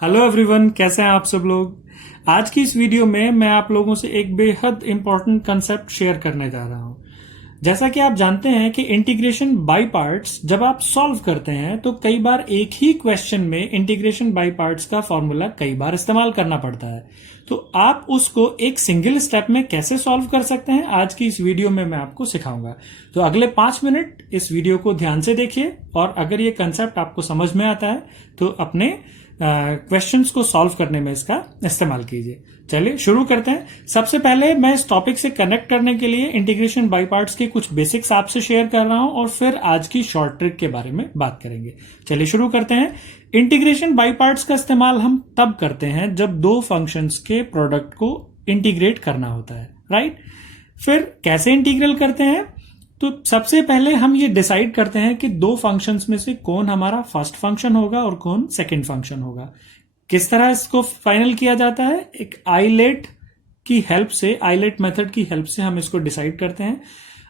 Hello everyone, कैसे हैं आप सब लोग। आज की इस वीडियो में मैं आप लोगों से एक बेहद इंपॉर्टेंट कंसेप्ट शेयर करने जा रहा हूं। जैसा कि आप जानते हैं कि इंटीग्रेशन बाय पार्ट्स जब आप सॉल्व करते हैं तो कई बार एक ही क्वेश्चन में इंटीग्रेशन बाय पार्ट्स का फॉर्मूला कई बार इस्तेमाल करना पड़ता है। तो आप उसको एक सिंगल स्टेप में कैसे सॉल्व कर सकते हैं, आज की इस वीडियो में मैं आपको सिखाऊंगा। तो अगले 5 मिनट इस वीडियो को ध्यान से देखिए और अगर ये कंसेप्ट आपको समझ में आता है तो अपने क्वेश्चंस को सॉल्व करने में इसका इस्तेमाल कीजिए। चलिए शुरू करते हैं। सबसे पहले मैं इस टॉपिक से कनेक्ट करने के लिए इंटीग्रेशन बाय पार्ट्स के कुछ बेसिक्स आपसे शेयर कर रहा हूं और फिर आज की शॉर्ट ट्रिक के बारे में बात करेंगे। चलिए शुरू करते हैं। इंटीग्रेशन बाय पार्ट्स का इस्तेमाल हम तब करते हैं जब दो फंक्शंस के प्रोडक्ट को इंटीग्रेट करना होता है, राइट। फिर कैसे इंटीग्रल करते हैं, तो सबसे पहले हम ये डिसाइड करते हैं कि दो फंक्शंस में से कौन हमारा फर्स्ट फंक्शन होगा और कौन सेकंड फंक्शन होगा। किस तरह इसको फाइनल किया जाता है, एक आइलेट की हेल्प से, आइलेट मेथड की हेल्प से हम इसको डिसाइड करते हैं।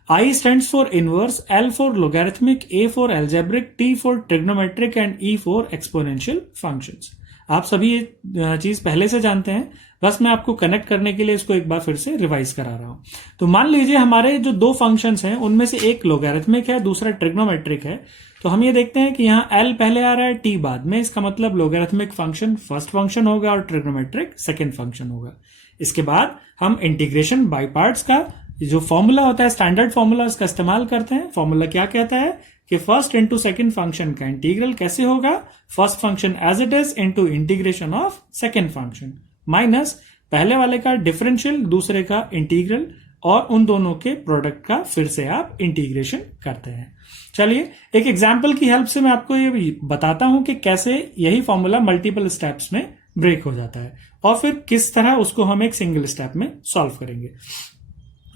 I stands for inverse, L for logarithmic, A for algebraic, T for trigonometric and E for exponential functions। आप सभी ये चीज पहले से जानते हैं, बस मैं आपको कनेक्ट करने के लिए इसको एक बार फिर से रिवाइज करा रहा हूं। तो मान लीजिए हमारे जो दो फंक्शंस हैं उनमें से एक लोगैरिथमिक है, दूसरा ट्रिग्नोमेट्रिक है। तो हम ये देखते हैं कि यहाँ L पहले आ रहा है, T बाद में। इसका मतलब लोगैरिथमिक फंक्शन फर्स्ट फंक्शन होगा और ट्रिग्नोमेट्रिक सेकेंड फंक्शन होगा। इसके बाद हम इंटीग्रेशन बाय पार्ट्स का जो फॉर्मूला होता है, स्टैंडर्ड फॉर्मूला, उसका इस्तेमाल करते हैं। फॉर्मूला क्या कहता है कि फर्स्ट इंटू सेकेंड फंक्शन का इंटीग्रल कैसे होगा, first function as it is into integration of second function minus पहले वाले का डिफरेंशियल, दूसरे का इंटीग्रल, और उन दोनों के प्रोडक्ट का फिर से आप इंटीग्रेशन करते हैं। चलिए एक एग्जाम्पल की हेल्प से मैं आपको ये बताता हूं कि कैसे यही फॉर्मूला मल्टीपल स्टेप्स में ब्रेक हो जाता है और फिर किस तरह उसको हम एक सिंगल स्टेप में सॉल्व करेंगे।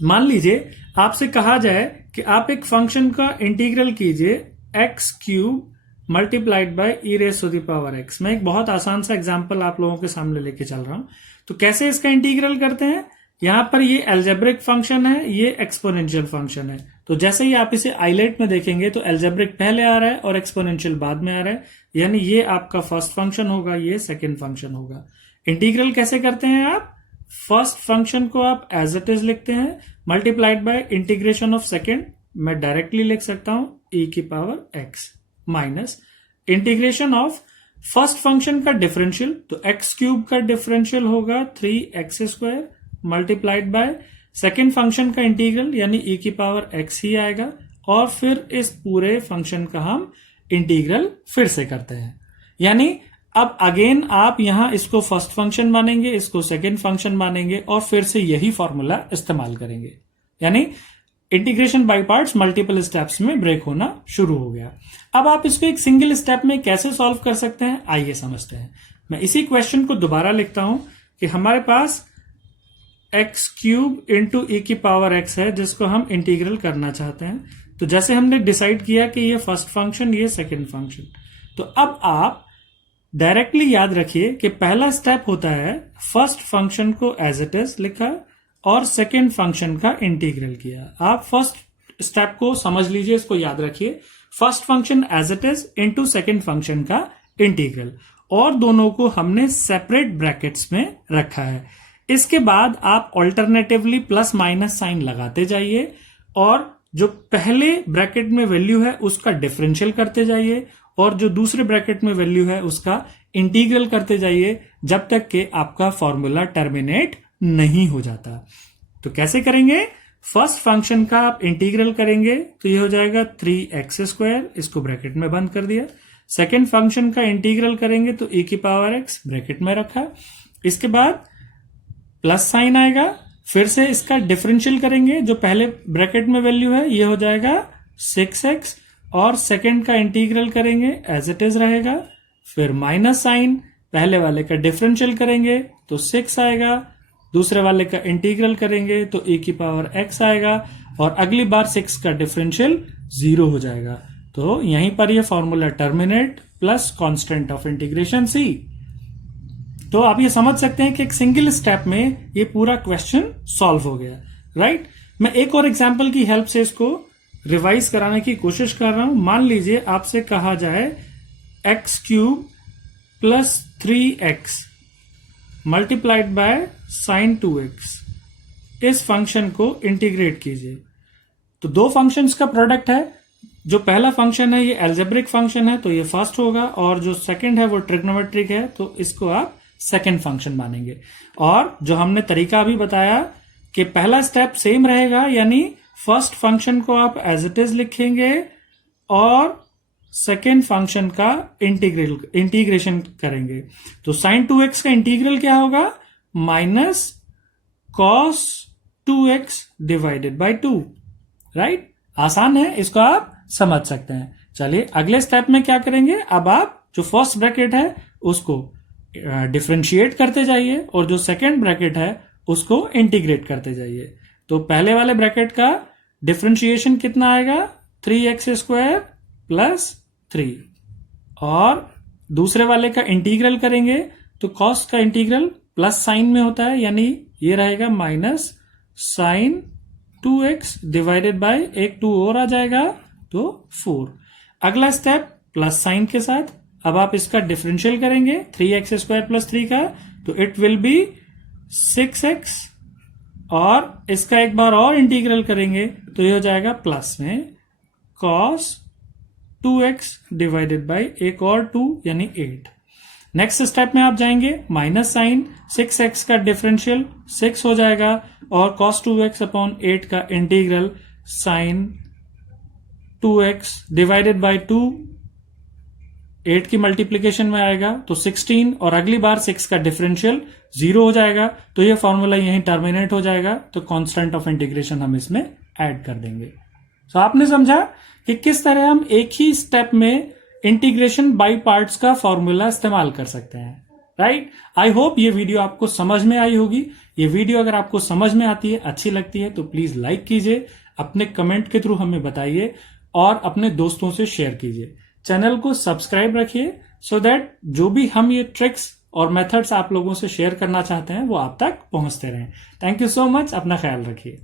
मान लीजिए आपसे कहा जाए कि आप एक फंक्शन का इंटीग्रल कीजिए x cube multiplied by e raise to the power x. मैं एक बहुत आसान सा एग्जांपल आप लोगों के सामने लेके चल रहा हूं। तो कैसे इसका इंटीग्रल करते हैं, यहां पर ये एल्जेब्रिक फंक्शन है, ये एक्सपोनेंशियल फंक्शन है। तो जैसे ही आप इसे आइलेट में देखेंगे तो एल्जेब्रिक पहले आ रहा है और एक्सपोनेंशियल बाद में आ रहा है, यानी ये आपका फर्स्ट फंक्शन होगा, ये सेकेंड फंक्शन होगा। इंटीग्रल कैसे करते हैं आप, फर्स्ट फंक्शन को आप एज इट इज लिखते हैं, multiplied by integration of second, मैं डायरेक्टली लिख सकता हूं e की power x, minus integration of first function का डिफरेंशियल, तो एक्स क्यूब का डिफरेंशियल होगा 3x² multiplied by second function का इंटीग्रल यानी e की पावर x ही आएगा, और फिर इस पूरे फंक्शन का हम इंटीग्रल फिर से करते हैं। यानी अब अगेन आप यहां इसको फर्स्ट फंक्शन मानेंगे, इसको सेकेंड फंक्शन मानेंगे और फिर से यही फॉर्मूला इस्तेमाल करेंगे। यानी integration by parts multiple steps में ब्रेक होना शुरू हो गया। अब आप इसको एक सिंगल स्टेप में कैसे सॉल्व कर सकते हैं, आइए समझते हैं। मैं इसी क्वेश्चन को दोबारा लिखता हूं कि हमारे पास एक्स क्यूब इंटू ई की पावर एक्स है, जिसको हम इंटीग्रल करना चाहते हैं। तो जैसे हमने डिसाइड किया कि ये फर्स्ट फंक्शन, ये सेकेंड फंक्शन, तो अब आप डायरेक्टली याद रखिए कि पहला स्टेप होता है फर्स्ट फंक्शन को एज इट इज लिखा और सेकेंड फंक्शन का इंटीग्रल किया। आप फर्स्ट स्टेप को समझ लीजिए, इसको याद रखिए, first function as it is into second function का इंटीग्रल, और दोनों को हमने सेपरेट ब्रैकेट्स में रखा है। इसके बाद आप ऑल्टरनेटिवली प्लस माइनस साइन लगाते जाइए और जो पहले ब्रैकेट में वैल्यू है उसका डिफरेंशियल करते जाइए और जो दूसरे ब्रैकेट में वैल्यू है उसका इंटीग्रल करते जाइए जब तक कि आपका फॉर्मूला टर्मिनेट नहीं हो जाता। तो कैसे करेंगे, फर्स्ट फंक्शन का आप इंटीग्रल करेंगे तो ये हो जाएगा 3x², इसको ब्रैकेट में बंद कर दिया। सेकेंड फंक्शन का इंटीग्रल करेंगे तो e की पावर x ब्रैकेट में रखा, इसके बाद प्लस साइन आएगा, फिर से इसका डिफरेंशियल करेंगे, जो पहले ब्रैकेट में वैल्यू है ये हो जाएगा 6x, और सेकेंड का इंटीग्रल करेंगे एज इट इज रहेगा, फिर माइनस साइन, पहले वाले का डिफरेंशियल करेंगे तो 6 आएगा, दूसरे वाले का इंटीग्रल करेंगे तो e की पावर x आएगा, और अगली बार 6 का डिफरेंशियल 0 हो जाएगा। तो यहीं पर ये formula terminate plus constant of integration c। तो आप ये समझ सकते हैं कि एक सिंगल स्टेप में ये पूरा क्वेश्चन सॉल्व हो गया, राइट। मैं एक और एग्जांपल की हेल्प से इसको रिवाइज कराने की कोशिश कर रहा हूं। मान लीजिए आपसे कहा जाए x cube plus 3x multiplied by sine 2x, इस फंक्शन को इंटीग्रेट कीजिए। तो दो फंक्शंस का प्रोडक्ट है। जो पहला फंक्शन है ये एल्जेब्रिक फंक्शन है, तो ये फर्स्ट होगा, और जो सेकंड है वो ट्रिग्नोमेट्रिक है, तो इसको आप सेकंड फंक्शन मानेंगे। और जो हमने तरीका अभी बताया कि पहला स्टेप सेम रहेगा, यानी फर्स्ट फंक्शन को आप एज इट इज लिखेंगे और सेकेंड फंक्शन का इंटीग्रेशन करेंगे। तो साइन 2x का इंटीग्रल क्या होगा? Minus cos 2x divided by 2, right. आसान है, इसको आप समझ सकते हैं। चलिए अगले स्टेप में क्या करेंगे, अब आप जो फर्स्ट ब्रैकेट है उसको डिफरेंशिएट करते जाइए और जो सेकेंड ब्रैकेट है उसको इंटीग्रेट करते जाइए। तो पहले वाले ब्रैकेट का डिफरेंशिएशन कितना आएगा? 3x² प्लस 3, और दूसरे वाले का इंटीग्रल करेंगे तो कॉस का इंटीग्रल प्लस साइन में होता है, यानी ये रहेगा minus sign 2x divided by एक 2 और आ जाएगा तो 4। अगला स्टेप प्लस साइन के साथ, अब आप इसका डिफरेंशियल करेंगे 3x² प्लस 3 का, तो इट विल बी 6x, और इसका एक बार और इंटीग्रल करेंगे तो ये हो जाएगा प्लस में cos 2x डिवाइडेड बाय एक और 2 यानी 8। नेक्स्ट स्टेप में आप जाएंगे, माइनस साइन 6x का डिफरेंशियल 6 हो जाएगा, और cos 2x अपॉन 8 का integral sign 2x divided by 2, 8 की मल्टीप्लीकेशन में आएगा तो 16, और अगली बार 6 का डिफरेंशियल 0 हो जाएगा, तो ये फॉर्मूला यहीं टर्मिनेट हो जाएगा, तो कांस्टेंट ऑफ इंटीग्रेशन हम इसमें ऐड कर देंगे। तो आपने समझा कि किस तरह हम एक ही स्टेप में इंटीग्रेशन बाय पार्ट्स का फॉर्मूला इस्तेमाल कर सकते हैं, राइट। आई होप ये वीडियो आपको समझ में आई होगी। ये वीडियो अगर आपको समझ में आती है, अच्छी लगती है, तो प्लीज लाइक कीजिए, अपने कमेंट के थ्रू हमें बताइए और अपने दोस्तों से शेयर कीजिए। चैनल को सब्सक्राइब रखिए सो दैट जो भी हम ये ट्रिक्स और मेथड्स आप लोगों से शेयर करना चाहते हैं वो आप तक पहुंचते रहें। थैंक यू सो मच, अपना ख्याल रखिए।